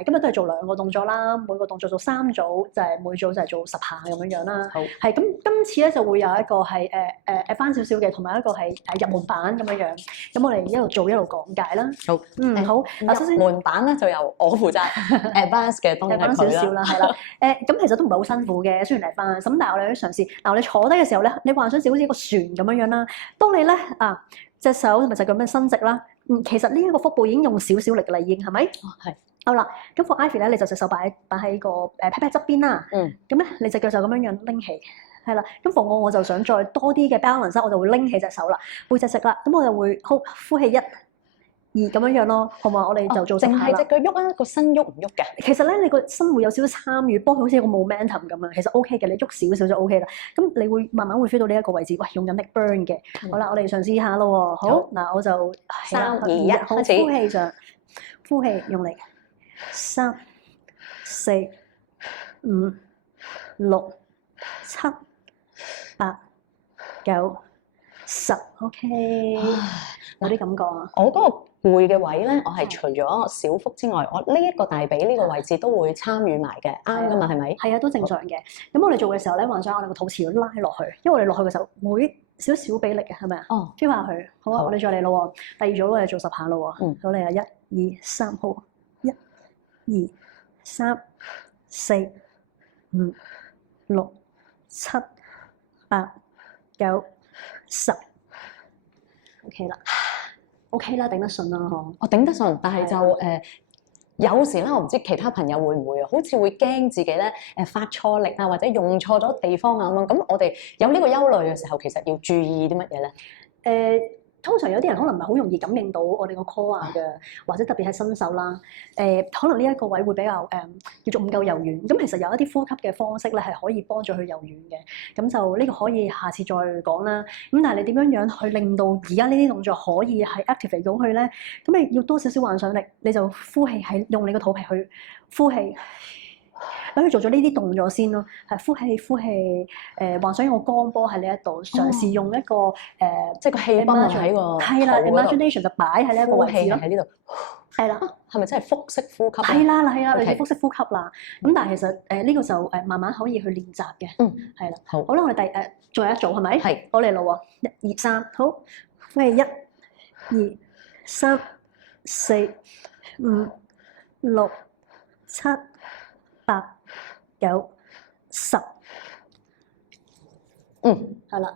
係今日都係做2個動作啦，每個動作做3組，就係每組就係做10下咁樣樣啦。好，係咁今次咧就會有一個係advance少少嘅，同埋一個係入門版咁樣樣。咁我哋一路做一路講解啦。好，好。首先入門版咧就由我負責 advance 嘅，當然係佢少少啦，係啦。咁其實都唔係好辛苦嘅，雖然係advance，咁但係我哋都嘗試。嗱，你坐低嘅時候咧，你幻想好似一個船咁樣樣啦。當你咧隻手同埋隻腳咁樣伸直啦，其實呢一個腹部已經用少少力㗎啦，已經係咪？係。好啦，咁for Ivy 咧，你就隻手擺喺個pat pat 側邊啦。咁咧，你隻腳就咁樣樣拎起，係啦。咁for我就想再多啲嘅 balance，我就會拎起隻手啦，背脊直啦。咁我就會好呼氣1、2咁樣樣咯，好嘛？我哋就做10下啦。淨係隻腳喐啊，個身喐唔喐嘅？其實咧，你個身會有少少參與，幫佢好似一個 momentum 咁樣，其實 OK 嘅，你喐少少就 OK 啦。咁你會慢慢會 feel 到呢一個位置，喂，用緊力 burn 嘅。好啦，我哋嘗試下咯喎。好，嗱，我就3、2、1，開始。呼氣上，呼氣用力，3、4、5、6、7、8、9、10，OK，有啲感覺啊？我嗰個背嘅位咧，我係除咗小腹之外，我呢一個大髀呢個位置都會參與埋嘅，啱㗎嘛？係咪？係啊，都正常嘅。咁我哋做嘅時候咧，幻想我哋個肚臍要拉落去，因為我哋落去嘅時候每少少俾力嘅，係咪啊？feel 下佢，好啊！我哋再嚟咯喎，第2組我哋做10下咯喎。好嚟啊！1、2、3，好，1、2、3、4、5、6、7、8、9、10。OK 啦。OK 啦，頂得順啦，嗬！我頂得順，但係就有時咧，我唔知其他朋友會唔會啊，好似會驚自己咧發錯力啊，或者用錯咗地方啊咁樣。咁我哋有呢個憂慮嘅時候，其實要注意啲乜嘢咧？通常有啲人可能唔係好容易感應到我哋個 core 嘅，或者特別係新手啦。可能呢一個位會比較叫做唔夠柔軟。咁其實有一啲呼吸嘅方式咧係可以幫助佢柔軟嘅。咁就呢個可以下次再講啦。咁但係你點樣去令到而家呢啲動作可以係 activate 到佢咧？咁你要多少少幻想力，你就呼氣係用你個肚皮去呼氣。等佢做咗呢啲動作先咯，係呼氣，幻想有個光波喺呢一度，嘗試用一個即係個氣泵喺個係啦 ，imagination 就擺喺呢一個位置咯，喺呢度，係啦，係咪真係腹式呼吸？係啦，類似腹式呼吸啦。咁但係其實呢個就慢慢可以去練習嘅，係啦。好啦，我哋仲有一組係咪？係，我嚟咯喎，1、2、3，好，呼氣1、2、3、4、5、6、7、8、9、10，係啦。